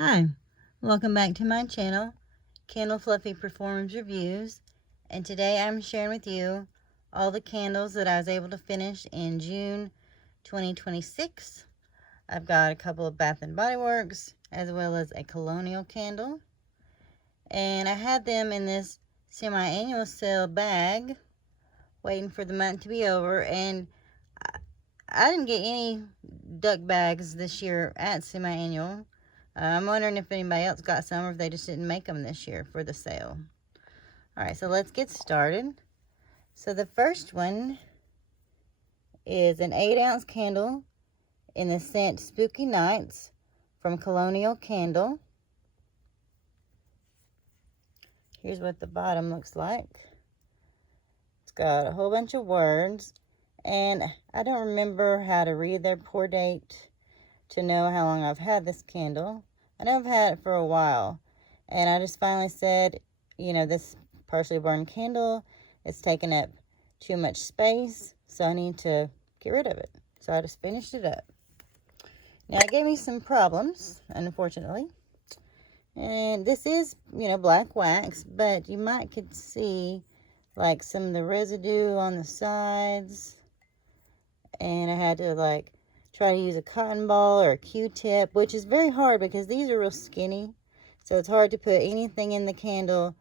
Hi, welcome back to my channel, Candle Fluffy Performance Reviews, and today I'm sharing with you all the candles that I was able to finish in June 2026. I've got a couple of Bath & Body Works as well as a Colonial Candle, and I had them in this semi-annual sale bag waiting for the month to be over, and I didn't get any duck bags this year at semi-annual. I'm wondering if anybody else got some or if they just didn't make them this year for the sale. Alright, so let's get started. So the first one is an 8-ounce candle in the scent Spooky Nights from Colonial Candle. Here's what the bottom looks like. It's got a whole bunch of words, and I don't remember how to read their pour date to know how long I've had this candle. I know I've had it for a while, and I just finally said, you know, this partially burned candle is taking up too much space, so I need to get rid of it. So I just finished it up. Now, it gave me some problems, unfortunately. And this is, you know, black wax, but you might could see like some of the residue on the sides. And I had to like try to use a cotton ball or a Q-tip, which is very hard because these are real skinny. So it's hard to put anything in the candle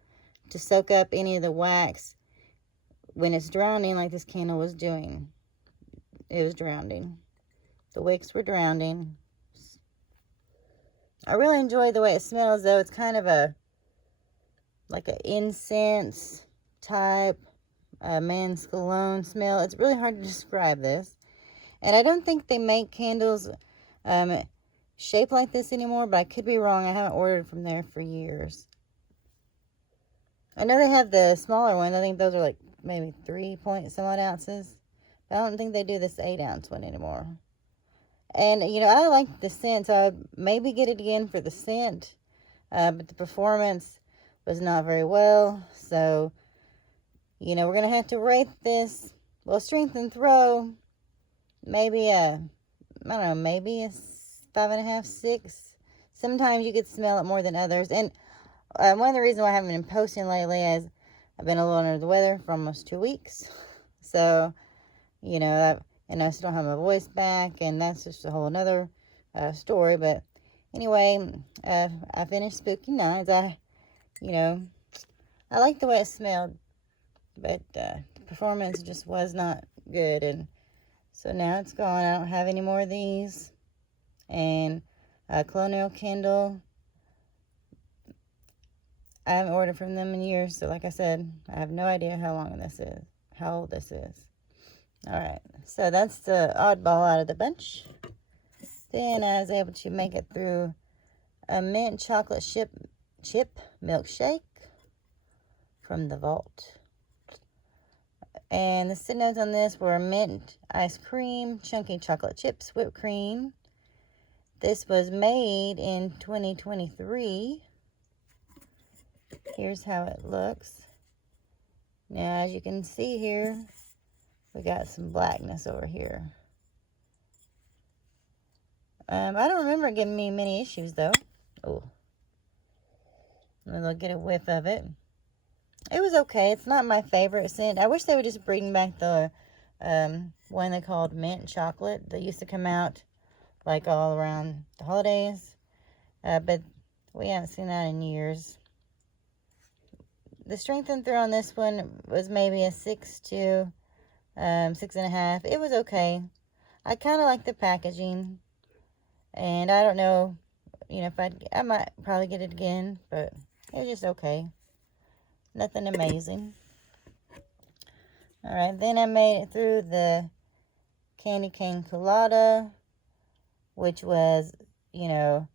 to soak up any of the wax when it's drowning like this candle was doing. It was drowning. The wicks were drowning. I really enjoy the way it smells, though. It's kind of like an incense type men's cologne smell. It's really hard to describe this. And I don't think they make candles shaped like this anymore, but I could be wrong. I haven't ordered from there for years. I know they have the smaller ones. I think those are like maybe 3 point some odd ounces. But I don't think they do this 8-ounce one anymore. And, you know, I like the scent, so I'd maybe get it again for the scent. But the performance was not very well. So, you know, we're going to have to rate this. Well, strength and throw, maybe I don't know, maybe a 5.5, 6. Sometimes you could smell it more than others. And one of the reasons why I haven't been posting lately is I've been a little under the weather for almost 2 weeks. So, you know, I still don't have my voice back, and that's just a whole nother story. But anyway, I finished Spooky Nights. You know, I like the way it smelled, but the performance just was not good. And so now it's gone. I don't have any more of these. And Colonial Candle, I haven't ordered from them in years. So like I said, I have no idea how old this is. Alright, so that's the oddball out of the bunch. Then I was able to make it through a mint chocolate chip milkshake from the vault. And the sit notes on this were mint ice cream, chunky chocolate chips, whipped cream. This was made in 2023. Here's how it looks. Now, as you can see here, we got some blackness over here. I don't remember it giving me many issues, though. Oh. Let me get a whiff of it. It was okay. It's not my favorite scent. I wish they would just bring back the one they called mint chocolate that used to come out like all around the holidays. But we haven't seen that in years. The strength and throw on this one was maybe a 6 to 6.5. It was okay. I kind of like the packaging. And I don't know, you know, if I might probably get it again, but it was just okay. Nothing amazing. Alright, then I made it through the Candy Cane Colada, which was, you know,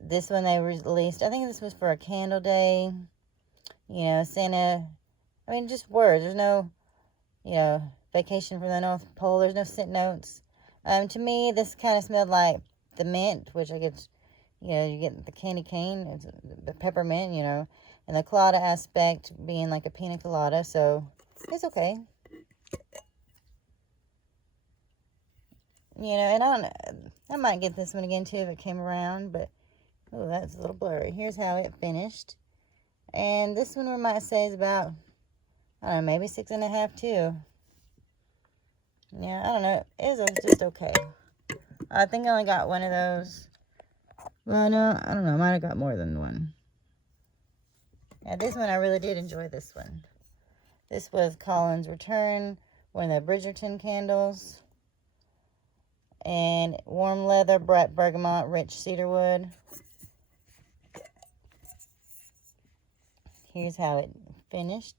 this one they released. I think this was for a candle day. You know, Santa, I mean, just words. There's no, you know, vacation from the North Pole. There's no scent notes. To me, this kind of smelled like the mint, which I get, you know, you get the candy cane, it's the peppermint, you know, and the colada aspect being like a pina colada, so it's okay. You know, and I might get this one again too if it came around, but Oh, that's a little blurry. Here's how it finished. And this one we might say is about, I don't know, maybe 6.5 too. Yeah, I don't know. It was just okay. I think I only got one of those. Well, no, I don't know. I might have got more than one. Yeah, this one, I really did enjoy this one. This was Colin's Return, one of the Bridgerton candles. And warm leather, bright bergamot, rich cedarwood. Here's how it finished.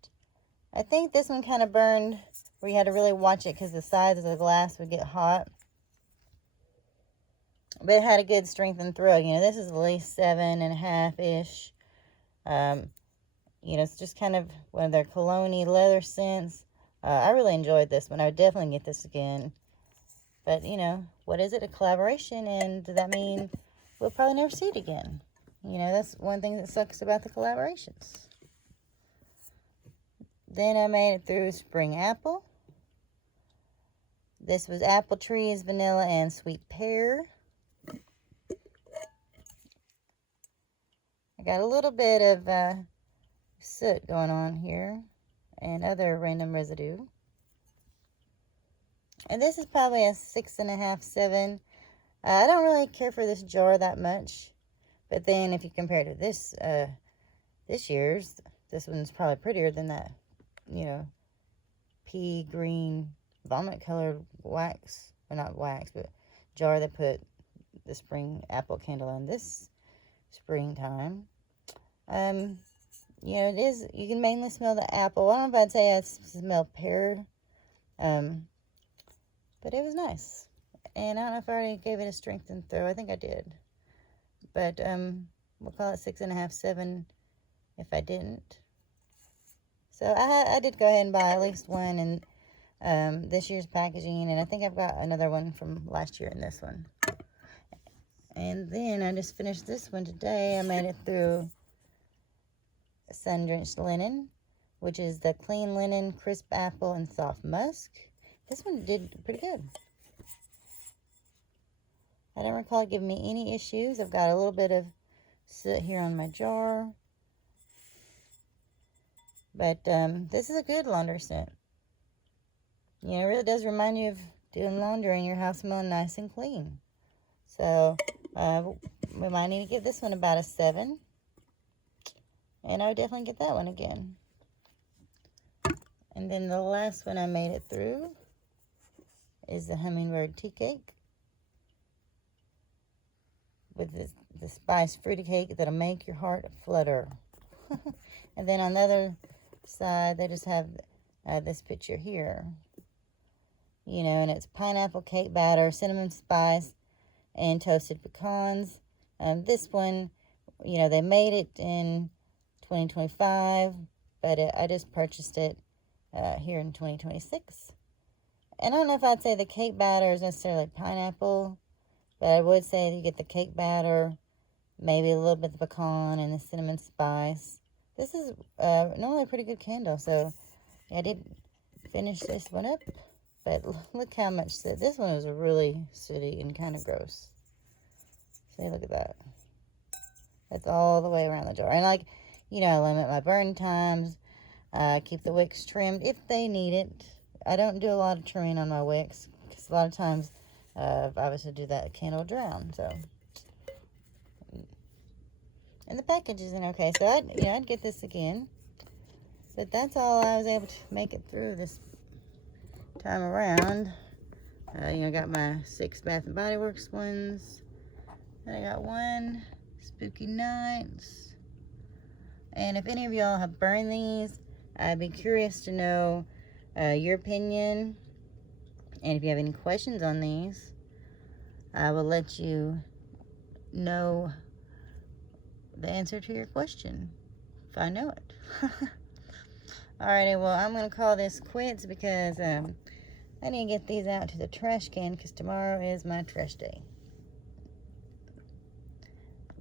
I think this one kind of burned where you had to really watch it because the sides of the glass would get hot. But it had a good strength and throw. You know, this is at least 7.5-ish. You know, it's just kind of one of their Colonial leather scents. I really enjoyed this one. I would definitely get this again. But, you know, what is it? A collaboration. And does that mean we'll probably never see it again? You know, that's one thing that sucks about the collaborations. Then I made it through Spring Apple. This was Apple Trees, Vanilla, and Sweet Pear. I got a little bit of soot going on here and other random residue. And this is probably a 6.5, 7. I don't really care for this jar that much. But then if you compare it to this year's, this one's probably prettier than that, you know, pea green, vomit colored wax. Well, not wax, but jar that put the spring apple candle in this springtime. You know, it is, you can mainly smell the apple. I don't know if I'd say I smell pear. But it was nice. And I don't know if I already gave it a strength and throw. I think I did. But we'll call it 6.5, 7 if I didn't. So I did go ahead and buy at least one in this year's packaging. And I think I've got another one from last year in this one. And then I just finished this one today. I made it through Sun-Drenched Linen, which is the Clean Linen, Crisp Apple, and Soft Musk. This one did pretty good. I don't recall it giving me any issues. I've got a little bit of soot here on my jar. But this is a good laundry scent. You know, it really does remind you of doing laundry and your house smelling nice and clean. So we might need to give this one about a 7. And I would definitely get that one again. And then the last one I made it through is the Hummingbird Tea Cake. With the spiced fruity cake that'll make your heart flutter. And then on the other side, they just have this picture here. You know, and it's pineapple cake batter, cinnamon spice, and toasted pecans. This one, you know, they made it in 2025, but I just purchased it here in 2026. And I don't know if I'd say the cake batter is necessarily pineapple, but I would say you get the cake batter, maybe a little bit of pecan and the cinnamon spice. This is normally a pretty good candle, so I did finish this one up. But look how much soot. This one was really sooty and kind of gross. See, look at that. That's all the way around the jar. And like, you know, I limit my burn times. Keep the wicks trimmed if they need it. I don't do a lot of trimming on my wicks because a lot of times obviously do that candle drown. So, and the package isn't okay. So I'd get this again. But that's all I was able to make it through this time around. You know, I got my 6 Bath and Body Works ones. Then I got one Spooky Nights. And if any of y'all have burned these, I'd be curious to know your opinion. And if you have any questions on these, I will let you know the answer to your question if I know it. Alrighty, well, I'm going to call this quits because I need to get these out to the trash can because tomorrow is my trash day.